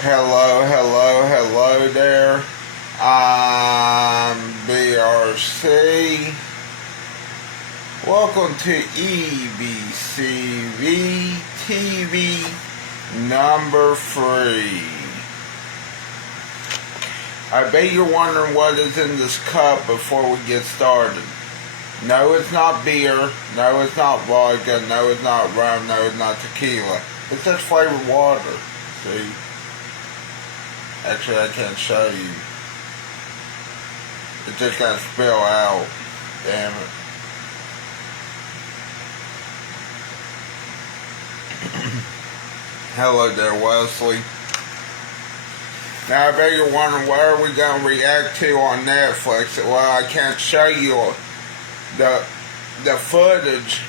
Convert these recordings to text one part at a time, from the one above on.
Hello, hello, hello there. I'm BRC. Welcome to EBCVtv number 3. I bet you're wondering what is in this cup before we get started. No, it's not beer. No, it's not vodka. No, it's not rum. No, it's not tequila. It's just flavored water. See? Actually, I can't show you. It's just gonna spill out. Damn it. Hello there, Wesley. Now, I bet you're wondering what are we gonna react to on Netflix. Well, I can't show you the footage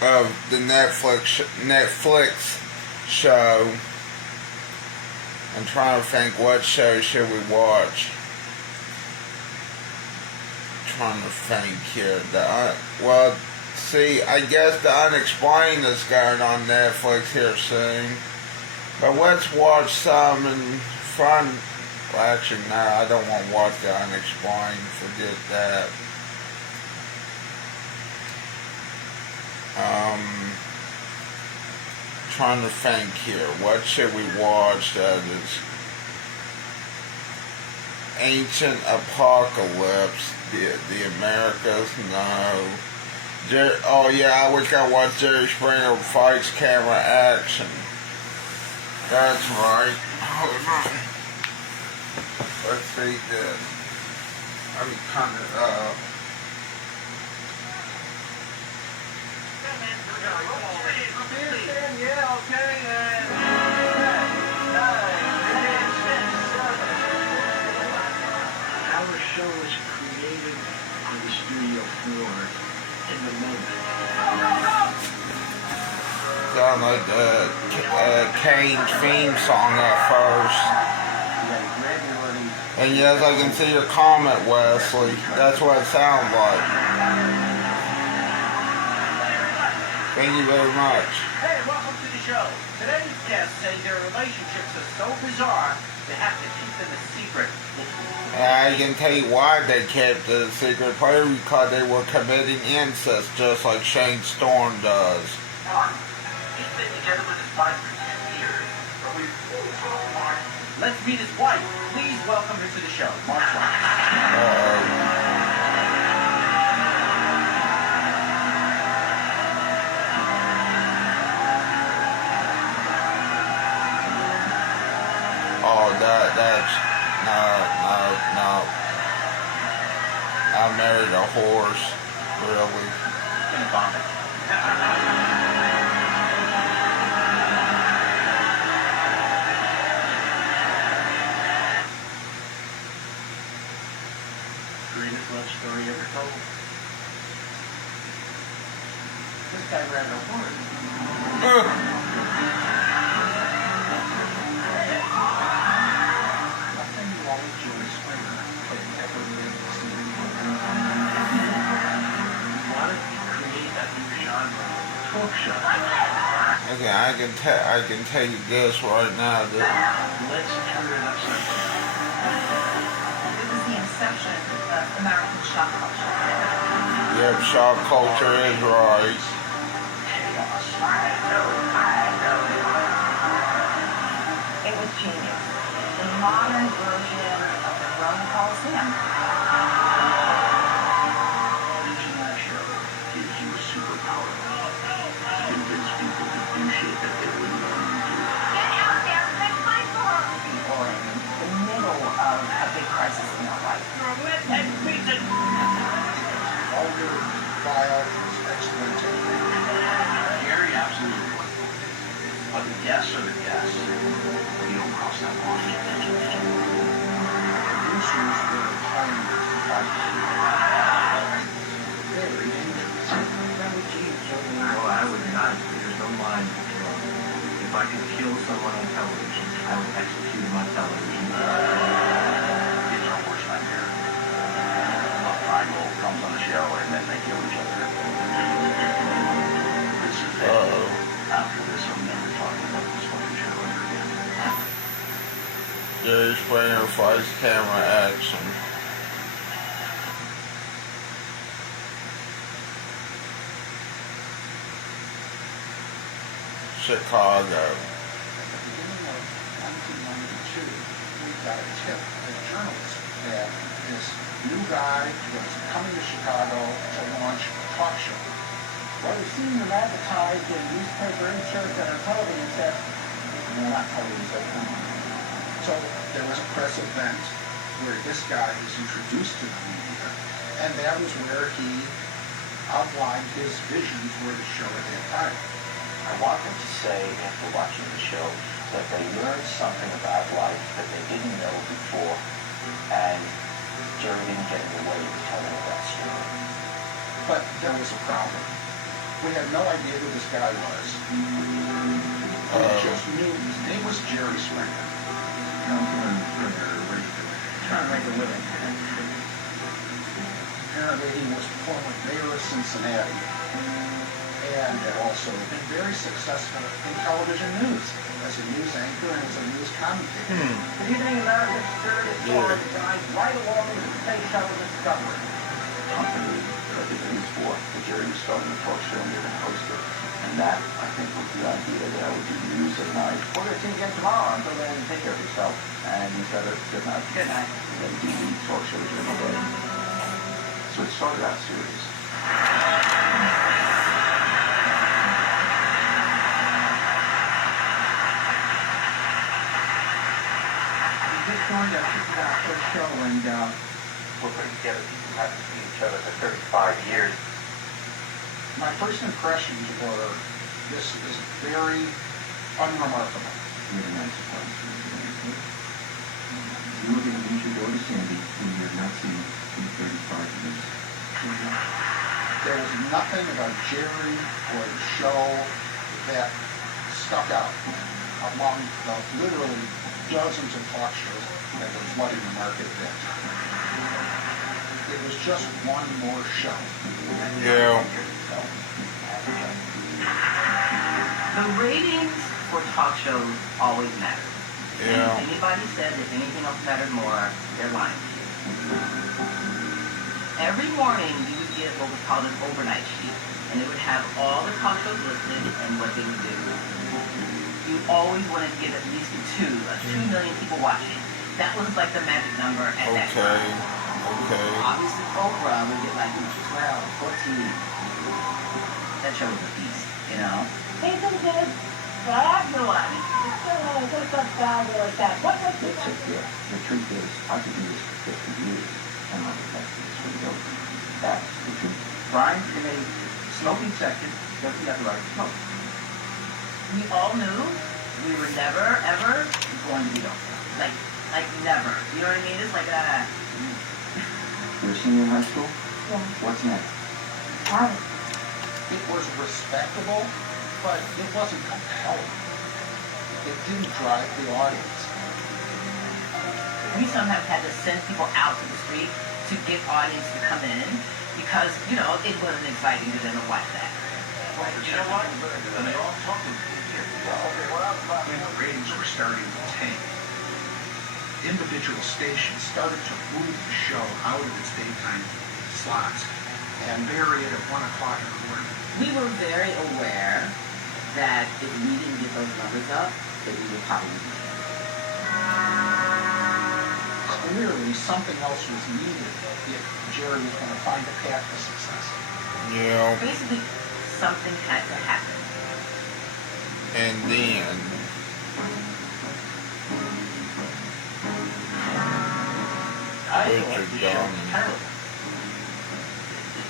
of the Netflix show. I'm trying to think, what show should we watch? I'm trying to think here. Well, see, I guess The Unexplained is going on Netflix here soon. But let's watch some in front. Well, actually, no, I don't want to watch The Unexplained. Forget that. Trying to think here. What should we watch that is Ancient Apocalypse? The Americas? No. Oh yeah, I was gonna watch Jerry Springer Fights Camera Action. That's right. Hold on. Let's see this. Let me turn it up. Yeah, okay, Our show was created on the studio floor in the moment. Sound like the Kane's theme song at first. And yes, I can see your comment, Wesley. That's what it sounds like. Thank you very much. Hey, welcome to the show. Today's guests say their relationships are so bizarre, they have to keep them a secret. I can tell you why they kept it a secret, probably because they were committing incest just like Shane Storm does. He's been together with his wife for 10 years. Let's meet his wife. Please welcome her to the show. Mark's wife. Oh, that's, no. I married a horse, really. And vomit. Greatest love story ever told. This guy ran a horse. Okay, I can tell you this right now. Let's turn it upside down. It was the inception of American shock culture. Yep, shock culture is right. It was genius. The modern version of the Roman Coliseum. Reaching that show gives you a superpower. Convince people to do shit that they wouldn't normally do. Get out there and make my door! Or in the middle of a big crisis in your life. Vulgar, vile, exploitative. Gary, absolutely. But the guests are the guests. You don't cross that line. Producers were calling the fight. Very dangerous. No, I would not. There's no line. If I could kill someone on television, I would execute him on television. It's our worst nightmare. A triangle comes on the show and then they kill each other. This is it. After this, I'm never talking about this fucking show ever again. Jerry Springer Fights Camera Action. Chicago. At the beginning of 1992, we got a tip as journalists that this new guy was coming to Chicago to launch a talk show. Well, we've seen them advertised in newspaper inserts and on television sets. No, not television set. So there was a press event where this guy was introduced to the media, and that was where he outlined his vision for the show at that time. I want them to say, after watching the show, that they learned something about life that they didn't know before, and Jerry didn't get in the way of telling that story. But there was a problem. We had no idea who this guy was. We just knew his name was Jerry Springer. Councilman Springer, what are you doing? Trying to make a living. Apparently he was former mayor of Cincinnati, and had also been very successful in television news as a news anchor and as a news commentator. Good evening, America's third historic guide, right along with the space shuttle Discovery. Company that they used for, that Jerry was starting a talk show and they were going to host it. And that, I think, was the idea that I would do news at night. We're going to see you again tomorrow. Until then, take care of yourself. And he said, good night. Good night. And then do the talk shows during the day. So it started out serious. Just joined us. This is our first show, and We're putting together people who haven't seen each other for 35 years. My first impressions were, this is very unremarkable. Really nice surprise. You were going to meet your daughter Sandy, whom you have not seen in 35 years. There was nothing about Jerry or the show that stuck out among the literally dozens of talk shows that were flooding the market at that time. It was just one more show. Yeah. The ratings for talk shows always matter. Yeah. If anybody said if anything else mattered more, they're lying to you. Every morning you would get what was called an overnight sheet, and it would have all the talk shows listed and what they would do. You always wanted to get at least 2 million people watching. That was like the magic number at that time. Okay. Obviously Oprah would get like 12, 14. That show was a beast, you know? Hey, some kids, fabulous. It's so fabulous that. What was The truth is, I could do this for 50 years, and I'm the best in this window. That's the truth. Brian, in a smoking section, doesn't have the right to smoke. We all knew we were never, ever going to be Oprah. Like never. You know what I mean? It's like You're a senior in high school? Yeah. What's next? It was respectable, but it wasn't compelling. It didn't drive the audience. we sometimes had to send people out to the street to get audience to come in because, you know, it wasn't exciting to them to watch that. You know what? And they all talked to When the ratings were starting to tank, individual stations started to move the show out of its daytime slots and bury it at 1 o'clock in the morning. We were very aware that if we didn't get those numbers up, that we would probably be Clearly, something else was needed if Jerry was going to find a path to success. Yeah. basically something had to happen. And then I Richard thought the show was Donner. terrible.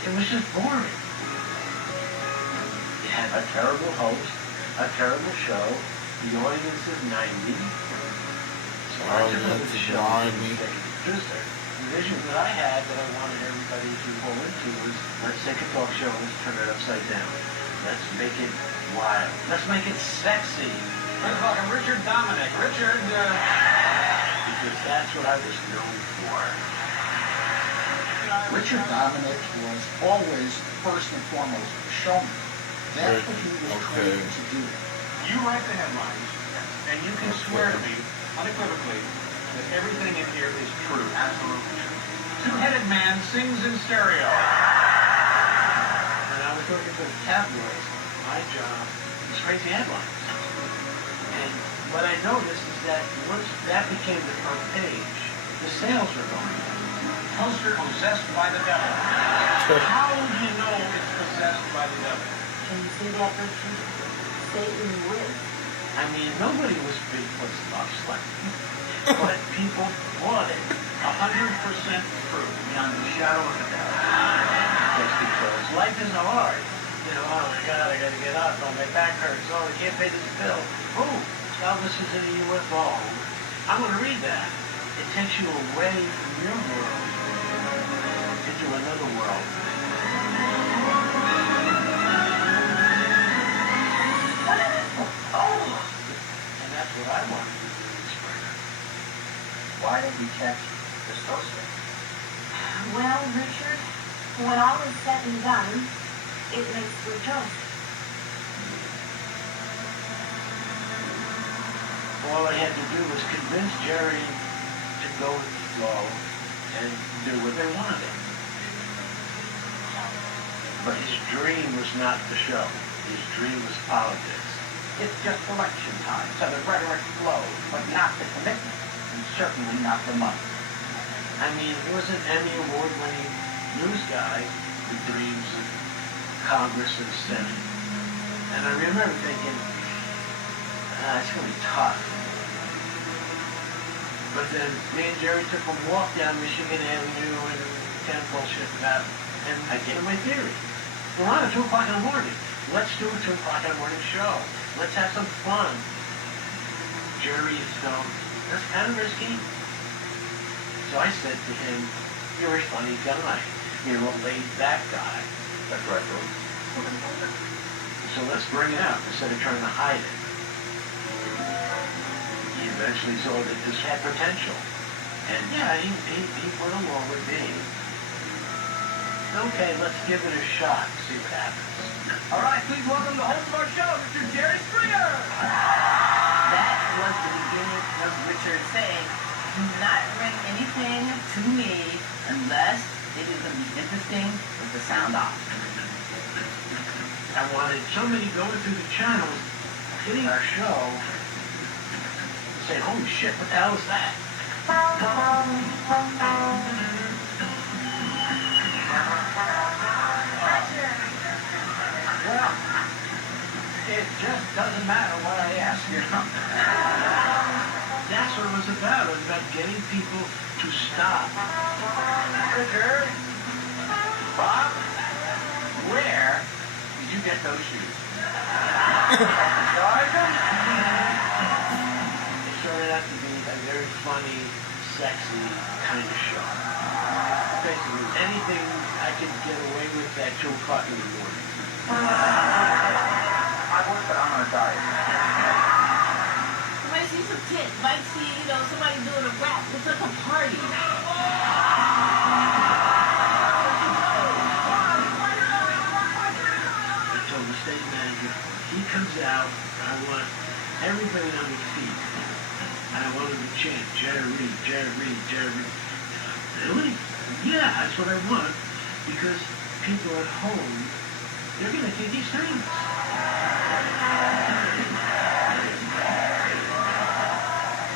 It was just boring. You had a terrible host, a terrible show. The audience is 90. So I took over the show as an executive producer. The vision that I had that I wanted everybody to pull into was, let's take a talk show and let's turn it upside down. Let's make it wild. Let's make it sexy. Let's welcome Richard Dominic. Richard, Because that's what I was known for. Richard Dominic was always first and foremost a showman. That's what he was trained to do. you write the headlines, and you can swear to me, unequivocally, that everything in here is true. Absolutely true. Two-headed man sings in stereo. When I was working for the tabloids, my job was crazy headlines. And what I noticed is that once that became the front page, the sales were going up. Poster possessed by the devil. How do you know it's possessed by the devil? Can you see that, Richard? Satan with. I mean, nobody was Bigfoot's love slave. But people bought it 100% true. Beyond the shadow of a doubt. just because life is hard. You know, oh my God, I gotta get up, oh, my back hurts, oh, I can't pay this bill. Oh, Elvis is in a UFO. I want to read that. It takes you away from your world into another world. And that's what I want to do in spring. Why did you catch the toaster? Well, Richard, when all is said and done, it makes good toast. All I had to do was convince Jerry to go with the flow and do what they wanted. But his dream was not the show. His dream was politics. It's just election time, so the rhetoric flows, but not the commitment, and certainly not the money. I mean, he was an Emmy Award-winning news guy who dreams of Congress and Senate. And I remember thinking, it's going to be tough. But then me and Jerry took a walk down Michigan Avenue and kind of bullshit about, and I gave him my theory. We're on at 2 o'clock in the morning. Let's do a 2 o'clock in the morning show. Let's have some fun. Jerry is film. That's kind of risky. So I said to him, you're a funny guy. You're a laid-back guy. That's right, Bill. So let's bring it out instead of trying to hide it. He eventually saw that this had potential. And yeah, he went along with me. Okay, let's give it a shot, see what happens. All right, please welcome the host of our show, Mr. Jerry Springer. That was the beginning of Richard saying, do not bring anything to me unless it is going to be interesting with the sound off. I wanted somebody going through the channels, getting our show, saying, holy shit, what the hell is that? Well, it just doesn't matter what I ask you. That's what it was about. It was about getting people to stop. Richard, Bob, where did you get those shoes? Sergeant? It started out to be a very funny, sexy kind of show. Basically, anything I could get away with at 2 o'clock in the morning. I work, but I'm on a diet. You might see some tits, might see, somebody doing a rap. It's like a party. I told the state manager, he comes out, I want everybody on their feet. I want him to chant, Jerry, Jerry, Jerry. Really? Yeah, that's what I want. Because people at home, they're going to think he's famous.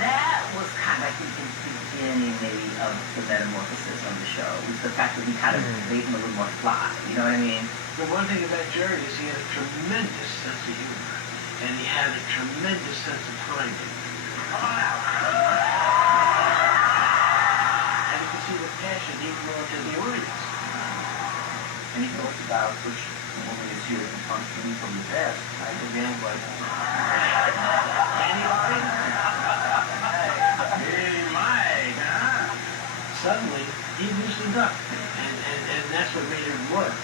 That was kind of like the beginning maybe of the metamorphosis on the show. It was the fact that we kind of made him a little more fly. You know what I mean? The one thing about Jerry is he had a tremendous sense of humor. And he had a tremendous sense of timing. Come on out. And you can see the passion he brought to the audience. Any thoughts about which woman is here to confront me from the past? I began like... Anybody? Hey, Mike, huh? Suddenly, he loosened up. And that's what made it work.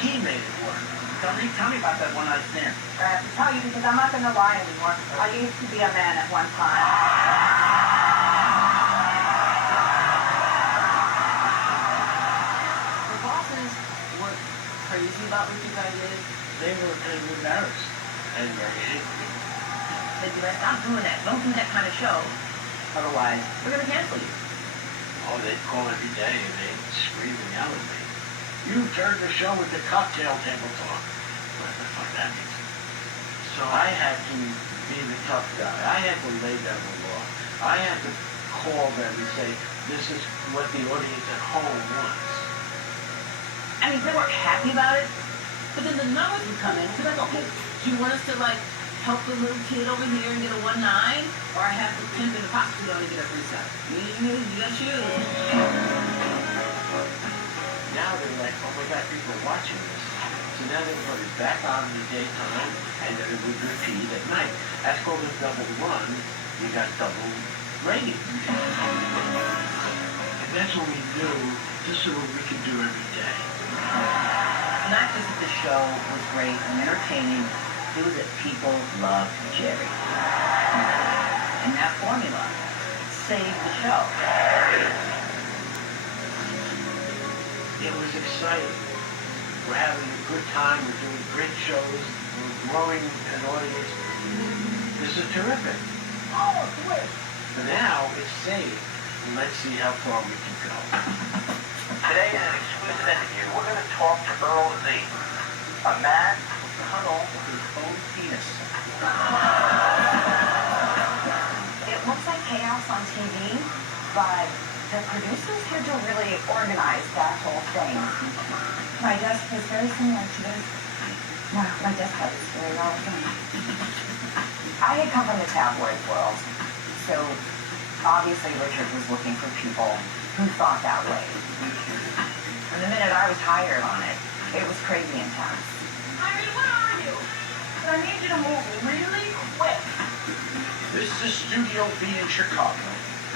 He made it work. Tell me about that one night stand. I have to tell you because I'm not going to lie anymore. I used to be a man at one time. The bosses were crazy about what you guys did. They were kind of embarrassed and very angry. They'd be like, stop doing that. Don't do that kind of show. Otherwise, we're going to cancel you. Oh, they'd call every day and they'd scream and yell at me. You turned the show into cocktail table talk. What the fuck that means? So I had to be the tough guy. I had to lay down the law. I had to call them and say, this is what the audience at home wants. I mean, they weren't happy about it, but then the numbers would come in. So like, okay, do you want us to like help the little kid over here and get a 1.9, or I have the pimp in the prostitute only get a 3.7? You got shoes. Now they're like, oh my God, people are watching this. So now they put it back on in the daytime, and then it would repeat at night. That's called a double run. You got double ratings. And that's what we do. This is what we can do every day. Not just that the show was great and entertaining, it was that people loved Jerry. And that formula saved the show. It was exciting. We're having a good time. We're doing great shows. We're growing an audience. This is terrific. Oh, great. But now it's saved. Let's see how far we can go. Today in an exclusive interview, we're going to talk to Earl Z, a man who tunneled his own penis. It looks like chaos on TV, but the producers had to really organize that whole thing. My desk was very similar to this. No, my desk was very relevant. I had come from the tabloid world, so obviously Richard was looking for people who thought that way. And the minute I was hired on it, it was crazy intense. Irene, where are you? I need you to move really quick. This is Studio B in Chicago.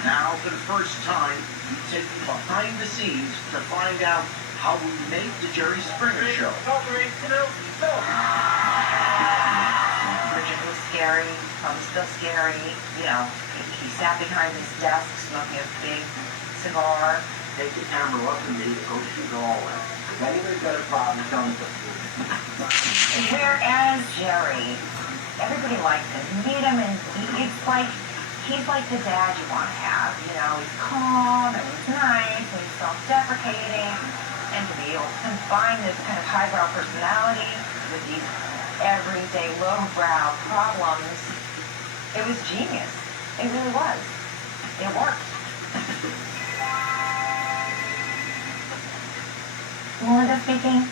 Now, for the first time, we take you behind the scenes to find out how we make the Jerry Springer Show. Richard was scary, probably still scary. You know, he sat behind his desk smoking a big cigar. Take the camera up and me, go shoot all that. If anybody's got a problem, tell me something. Whereas Jerry, everybody likes him. You meet him and he's like the dad you want to have. You know, he's calm and he's nice and he's self-deprecating. And to be able to combine this kind of highbrow personality with these everyday lowbrow problems, it was genius. It really was. It worked. Melinda speaking.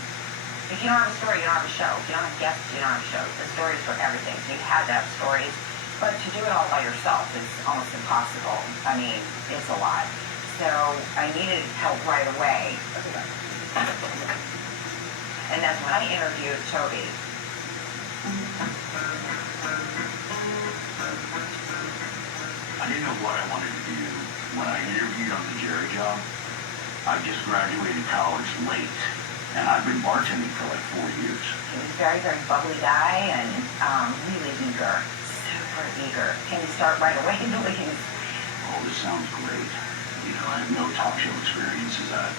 If you don't have a story, you don't have a show. If you don't have guests, you don't have a show. The story's for everything. So you had to have stories. But to do it all by yourself is almost impossible. I mean, it's a lot. So I needed help right away. And that's when I interviewed Toby. I didn't know what I wanted to do when I interviewed on the Jerry job. I just graduated college late, and I've been bartending for like 4 years. He was a very, very bubbly guy and really eager. Super eager. Can you start right away, please? Oh, this sounds great. You know, I have no talk show experience. Is that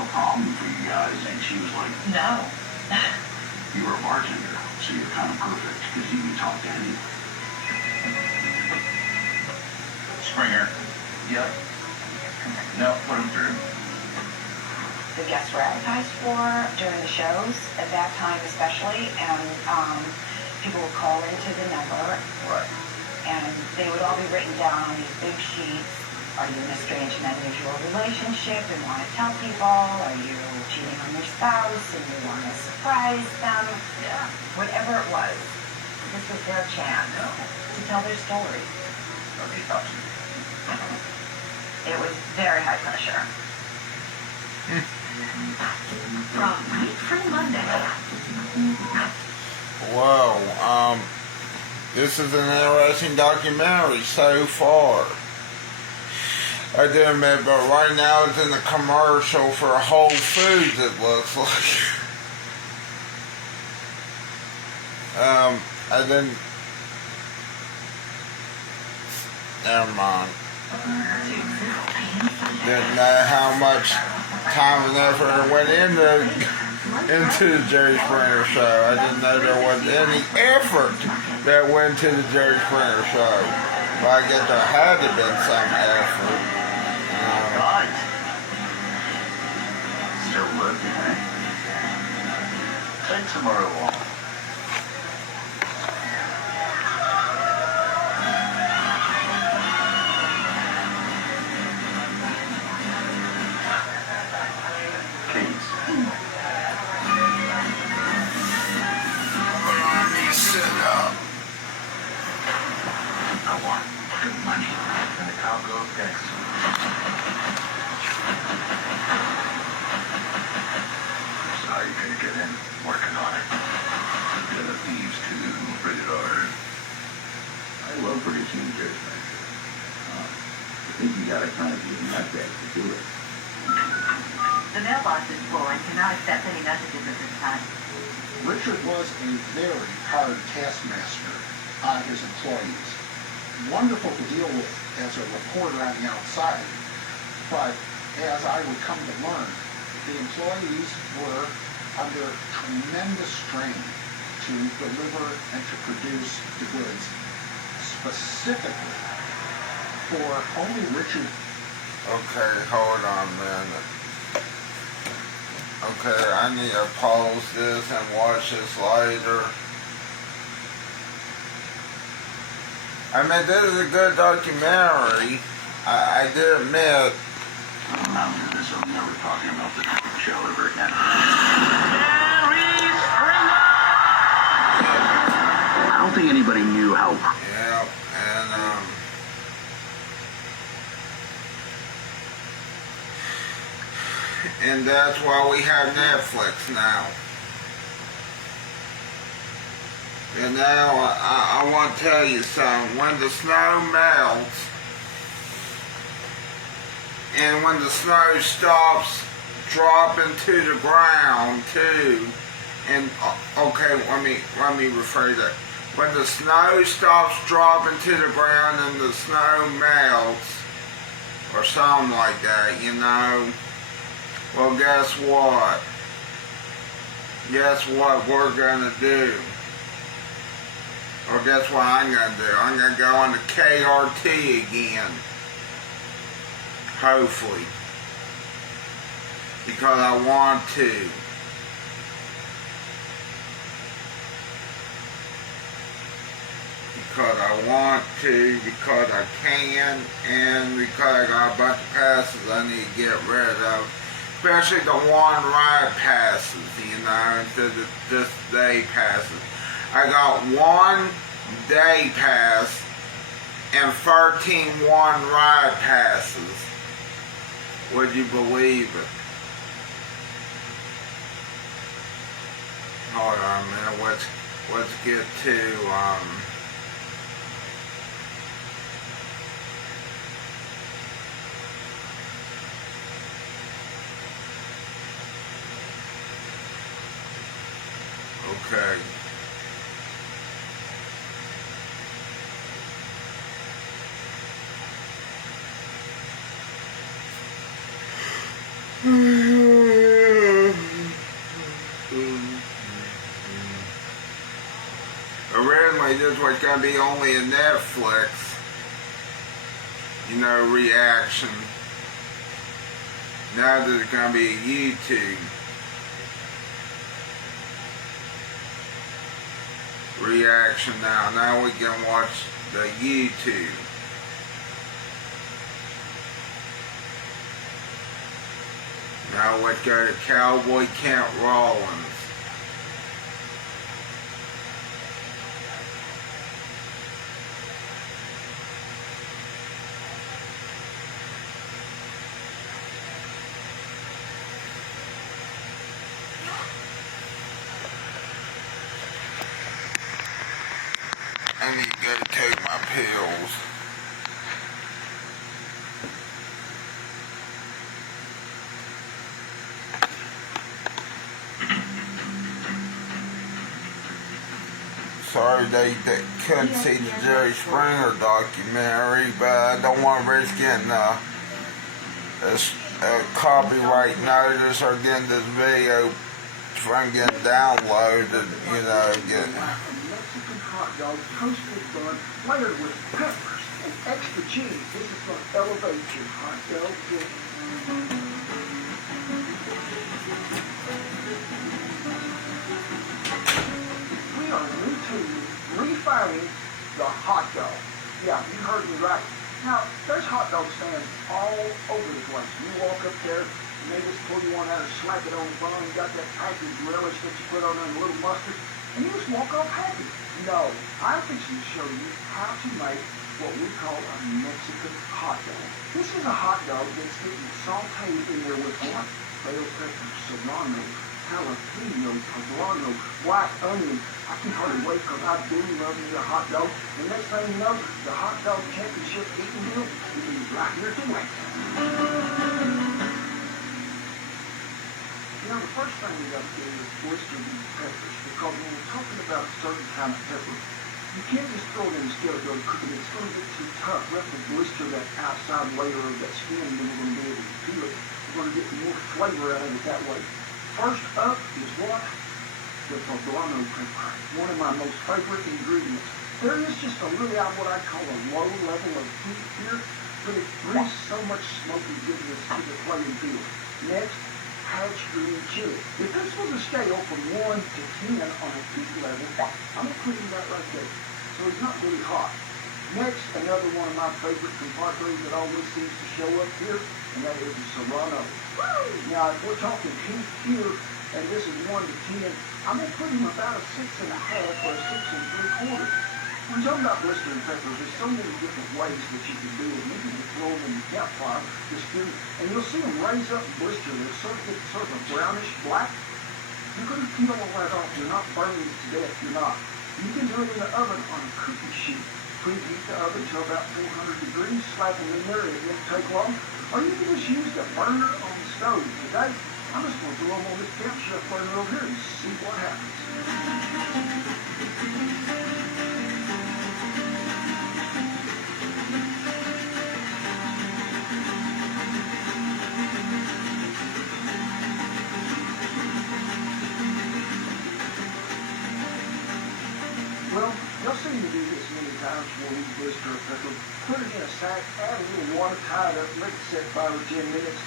a problem for you guys? And she was like, No. you were a bartender, so you're kind of perfect, because you can talk to anyone. Springer. Yep. No, put him through. The guests were advertised for during the shows at that time especially, and people would call into the number. Right. And they would all be written down on these big sheets. Are you in a strange and unusual relationship and want to tell people? Are you cheating on your spouse and you want to surprise them? Yeah. Whatever it was, this was their chance to tell their story. Okay, tough. It was very high pressure. From Free Monday. Whoa, this is an interesting documentary so far. I do admit, but right now it's in the commercial for Whole Foods, it looks like. And then, never mind. Didn't know how much time and effort went into the Jerry Springer Show. I didn't know there was any effort that went to the Jerry Springer Show. But I guess there had to been some effort. God. Still working, eh? Take tomorrow off. Keys. Let me sit up. I want good money. And the cow goes next. So how you gonna get in? Working on it. Gonna thieves too. Rated R. I love producing Jersey Springer. I think you gotta kind of be a nutbag to do it. The mailbox is full and cannot accept any messages at this time. Richard was a very hard taskmaster on his employees. Wonderful to deal with as a reporter on the outside, but as I would come to learn, the employees were under tremendous strain to deliver and to produce the goods specifically for only Richard. Okay, hold on a minute. Okay, I need to pause this and watch this later. I mean, this is a good documentary. I do admit. I'm out of this. I'm never talking about this show ever again. I don't think anybody knew how. Yeah, and that's why we have Netflix now. And now I want to tell you something. When the snow melts, and when the snow stops dropping to the ground too, and okay, let me rephrase that. When the snow stops dropping to the ground and the snow melts, or something like that, you know. Well, guess what? Guess what we're gonna do? Or guess what I'm gonna do? I'm gonna go on the KRT again. Hopefully. Because I want to. Because I want to, because I can, and because I got a bunch of passes I need to get rid of. Especially the one ride passes, you know, instead of just day passes. I got one day pass and 13 one ride passes. Would you believe it? Hold on a minute, let's get to okay. Originally this was going to be only a Netflix, you know, reaction. Now there's going to be a YouTube reaction now. Now we can watch the YouTube. Now let's go to Cowboy Kent Rollins. I need to go take my pills. Sorry they couldn't see the Jerry Springer documentary, but I don't want to risk getting a copyright notice or getting this video from getting downloaded, you know, Mexican hot dog toasted bun, layered with peppers and extra cheese. This is going to elevate your hot dog. We are refining the hot dog. Yeah, you heard me right. Now, there's hot dog stands all over the place. You walk up there, and they just pull you one out and slap it on the bun. You got that packaged relish that you put on a little mustard, and you just walk off happy. No, I'm fixing to show you how to make what we call a Mexican hot dog. This is a hot dog that's getting sauteed in there with what? Bell pepper, serrano, jalapeno, poblano, white onion. I can hardly wait because I do love me a hot dog. And next thing you know, the hot dog championship eating deal will be right here tonight. You know, the first thing we got to do is blister these peppers, because when we're talking about a certain kind of pepper, you can't just throw it in the skillet and cook it. It's going to get too tough. We have to blister that outside layer of that skin, and then we're going to be able to peel it. We're going to get more flavor out of it that way. First up is what? The poblano pepper, one of my most favorite ingredients. There is just a little, what I call a low level of heat here, but it brings so much smoky goodness to the flavor field. Next, hatch green chili. If this was a scale from 1 to 10 on a heat level, I'm going to put him right there. So he's not really hot. Next, another one of my favorite compadres that always seems to show up here, and that is the serrano. Now, if we're talking heat here, and this is 1 to 10, I'm going to put him about a 6.5 or a 6 3/4. We're talking about blistering peppers. There's so many different ways that you can do it. You can just throw them in the campfire, just do, and you'll see them raise up and blister. They're sort of a brownish black. You're going to peel all that off. You're not burning it to death. You're not. You can do it in the oven on a cookie sheet. Preheat the oven to about 400 degrees. Slap them in there. It won't take long. Or you can just use the burner on the stove. Today, I'm just going to throw them on this camp chef burner over here and see what happens. Well, you'll see me do this many times when we blister a pepper. Put it in a sack, add a little water, tie it up, let it sit 5 or 10 minutes.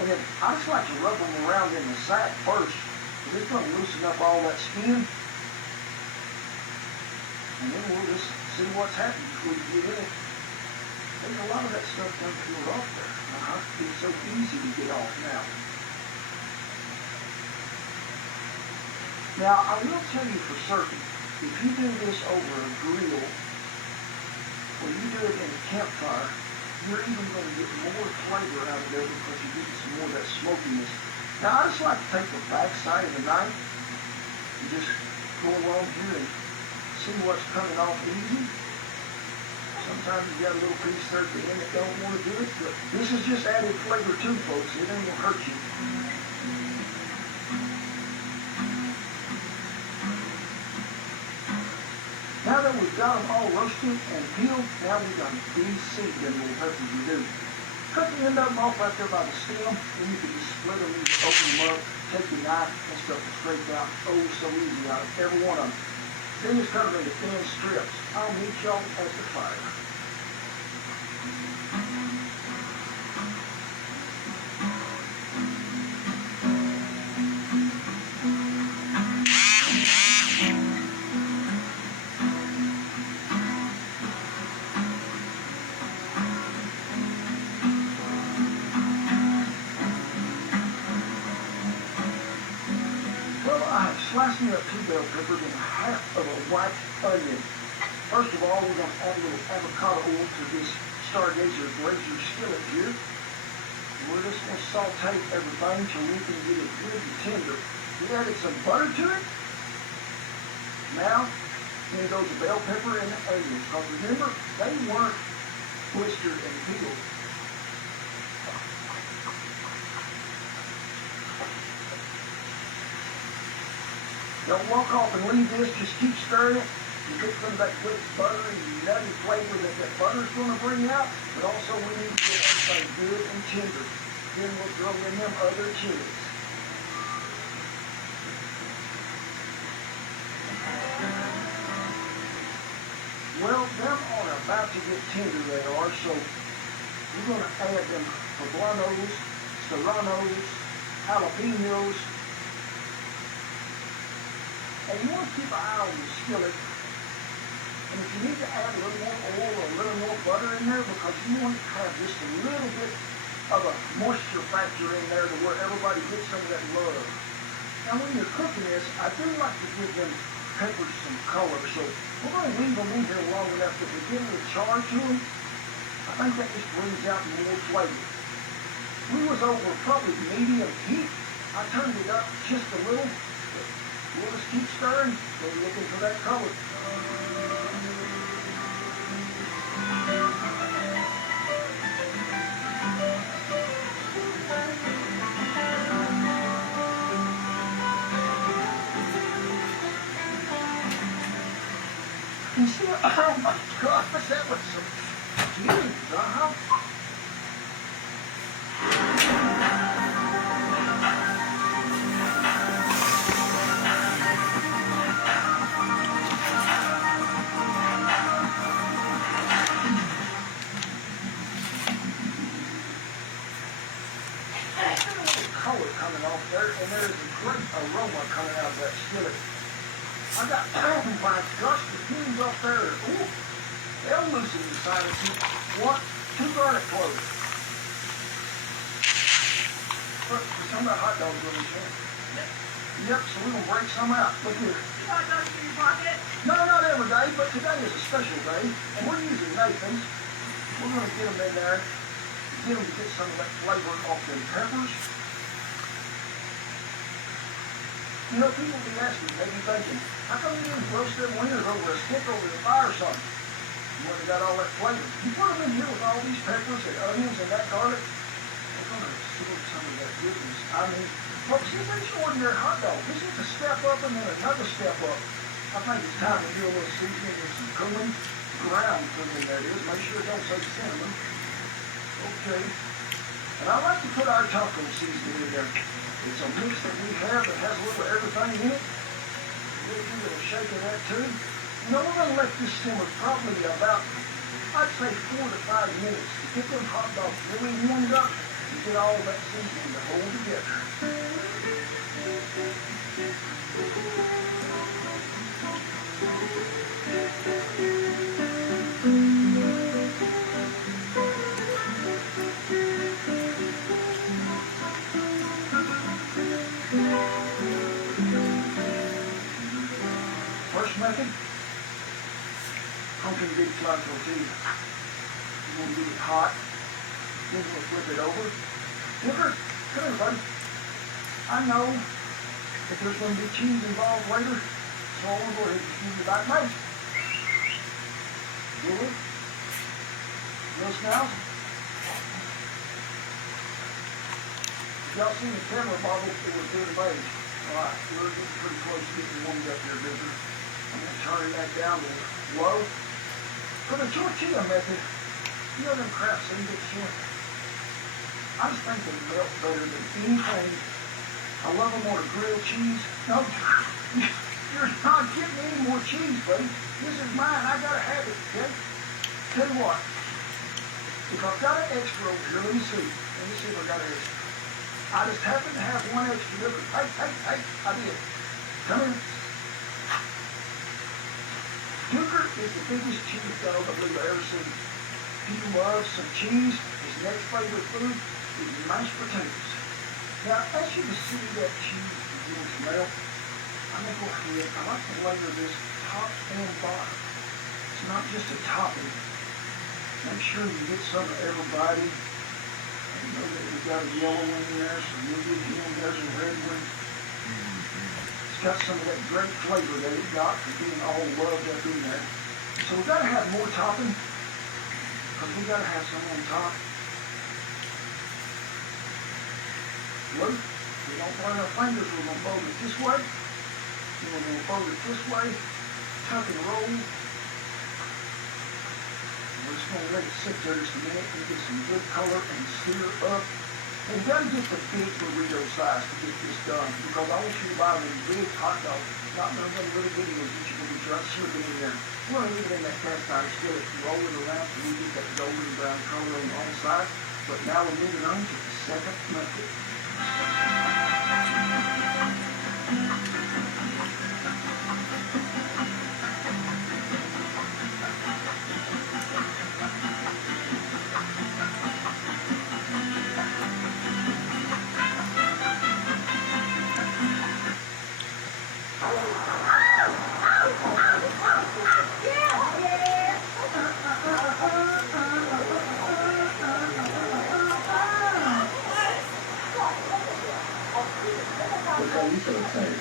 And then I just like to rub them around in the sack first, because it's going to loosen up all that skin. And then we'll just see what's happening before you get in it. There's a lot of that stuff done peeled off there. It's so easy to get off now. Now, I will tell you for certain, if you do this over a grill, or you do it in a campfire, you're even going to get more flavor out of there because you're getting some more of that smokiness. Now, I just like to take the back side of the knife and just go along here and see what's coming off easy. Sometimes you got a little piece there at the end that don't want to do it, but this is just added flavor too, folks. It ain't going to hurt you. Now that we've got them all roasted and peeled, now we're going to EBCV them little peppers we do. Cut the end of them off right there by the stem, then you can just split them, you just open them up, take your knife and stuff them straight out. Oh, so easy out of every one of them. Then just cut them into thin strips. I'll meet y'all at the fire. Slice me up 2 bell peppers and half of a white onion. First of all, we're going to add a little avocado oil to this Stargazer brazier skillet here. We're just going to saute everything till we can get it good and tender. We added some butter to it. Now, in goes the bell pepper and the onions. Because remember, they weren't blistered and peeled. Don't walk off and leave this, just keep stirring it. You get some of that good buttery, nutty flavor that butter's going to bring out, but also we need to get everything good and tender. Then we'll throw in them other chilies. Well, them are about to get tender they are, so we're going to add them poblanos, serranos, jalapenos. And you want to keep an eye on the skillet. And if you need to add a little more oil or a little more butter in there, because you want to have just a little bit of a moisture factor in there to where everybody gets some of that love. Now when you're cooking this, I do like to give them peppers some color, so we're going to leave them in here long enough that we give them a char to them. I think that just brings out more flavor. We was over probably medium heat. I turned it up just a little, but we'll just keep stirring. We're looking for that color. You see what? Oh my gosh, that was some huge, color coming off there, and there is a great aroma coming out of that skillet. I got my gosh, the fumes up there. Ooh, they'll loosen the sinuses. 2 garlic cloves. Look, there's some of that hot dog really can. Yep, so we're going to break some out. Look here. You hot dogs in your pocket? No, not every day, but today is a special day, and we're using Nathan's. We're going to get them in there, get them to get some of that flavor off them peppers. You know, people be asking, maybe thinking, how come you didn't roast them wieners over a stick over the fire or something? You wouldn't have got all that flavor. You put them in here with all these peppers and onions and that garlic, they're going to absorb some of that goodness. I mean, folks, this ain't an ordinary hot dog. This is a step up and then another step up. I think it's time to do a little seasoning with some cumin, ground cumin that is. Make sure it don't say cinnamon. Okay. And I like to put our taco seasoning in there. It's a mix that we have that has a little of everything in it. We'll give it a shake of that too. You know, we're going to let this simmer probably about, I'd say 4 to 5 minutes to get them hot dogs really warmed up and get all that seasoning to hold together. First method, pumpkin big flat tortilla. You're going to get it hot, then we'll flip it over. Come here, buddy. I know that there's going to be cheese involved later, so I'm going to go ahead and give you back base. Good. Little snout. Y'all seen the camera bubble, it was good beige. Alright, we're getting pretty close to getting warmed up here, visitor. I'm going to turn that down to low. For the tortilla method, you know them crap seeds that short? I just think they melt better than anything. I love them on a grilled cheese. No, you're not getting any more cheese, buddy. This is mine. I got to have it, okay? Tell you what, if I've got an extra over here, let me see. Let me see if I got an extra. I just happen to have one extra. Hey, I did. Come here. Duker is the biggest cheese dog I believe I've ever seen. He loves some cheese. His next favorite food is mashed potatoes. Now, as you can see that cheese begins to melt, I'm going to go ahead. I like to layer this top and bottom. It's not just a topping. Make sure you get some of everybody. You know that we've got a yellow one in there, so you'll get him. There's a red one. It's got some of that great flavor that it got for being all loved up in there. So we've got to have more topping, because we've got to have some on top. Look, we don't burn our fingers. We're going to fold it this way. Then we're going to fold it this way. Tuck and roll. We're just going to let it sit there just a minute and get some good color and sear up. And we've got to get the big burrito size to get this done, because I want you to buy them big hot dogs. Not none of them little videos that you can be just slipping in there. You want to leave it in that cast iron skillet, rolling around so you get that golden brown color on all sides. But now we're moving on to the second method. What's all you so excited?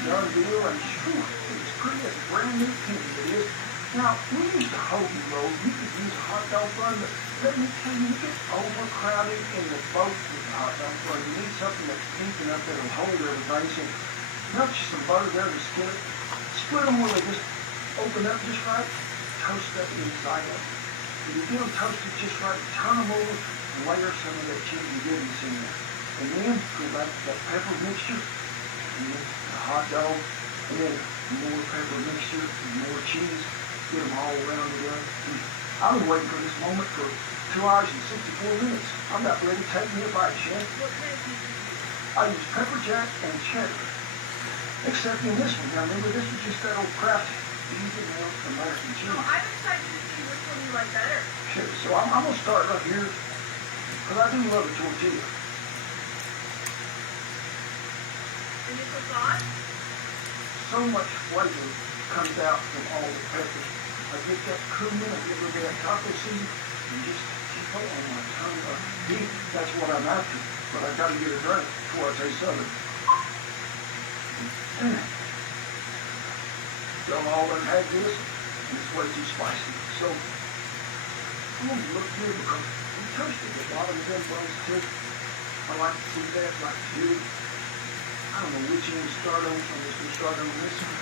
Done deal, and phew, it's pretty as a brand new penny it is. Now, we used to hoagie roll. You could use a hot dog bun, but let me tell you, you get overcrowded in the boat with the hot dog bun. You need something that's deep enough that'll hold everything. So melt you some butter there to skillet. Split them where they just open up just right. Toast up inside of it. If you get them toasted just right, turn them over and layer some of that cheesy goodness in there. And then go back to that pepper mixture. And then the hot dog, and then more pepper mixture, and more cheese, get them all around together. I've been waiting for this moment for 2 hours and 64 minutes. I'm about ready to take me a bite, Chef. I use pepper jack and cheddar. Except in this one, now remember this is just that old crafty, easy milk American cheese. Well, I'm excited to see which one you like better. Sure, so I'm going to start right here, because I do love a tortilla. And you put on? So much flavor comes out from all the peppers. I get that cumin, I get a little bit of that taco seed, and just keep it on my tongue. Beef, that's what I'm after, but I got to get a drink before I taste of it. Y'all all done had this, and it's way too spicy. So, I'm going to look good because we toasted a lot of them buns too. I like to see that, like you. I don't know which end to start on, so I'm just going to start on this one.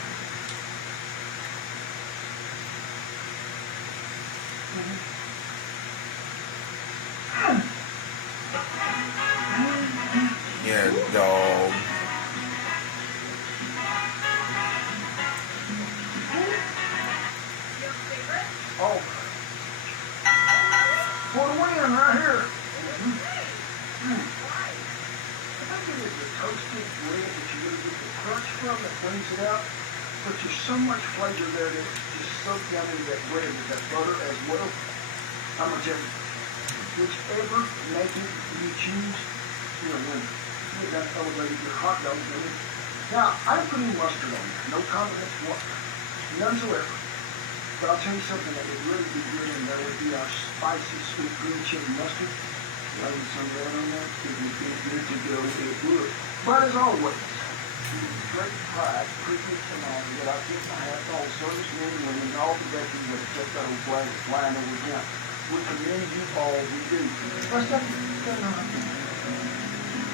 Yeah, dog. Oh, for the win right here. I think it is the toasted bread that you really get the crunch from that brings it out. But there's so much flavor there that it's just soaked down into that bread with that butter as well. I'm going to tell you, whichever method you choose, you're a winner. You've got elevated your hot dog in it. Now, I'm putting mustard on there. No condiments, none whatsoever. But I'll tell you something that would really be good in there would be our spicy sweet green chili mustard. Laying some of that on there, it would be good to go, it would. But as always, great pride, privilege, and honor that I give my hat to all servicemen and women and all the veterans that have kept that old flag flying over camp. We commend you all, we do. Let's take it.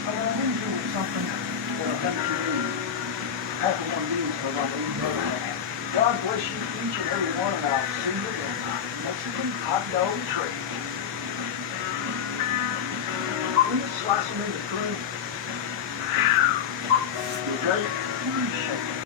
I'm going to leave you with something that I think you need. Half of one of these because I'm going to eat the other half. God bless you each and every one, and I'll see you in Mexican hot dog tray. Please slice them into three. You okay? Shake it.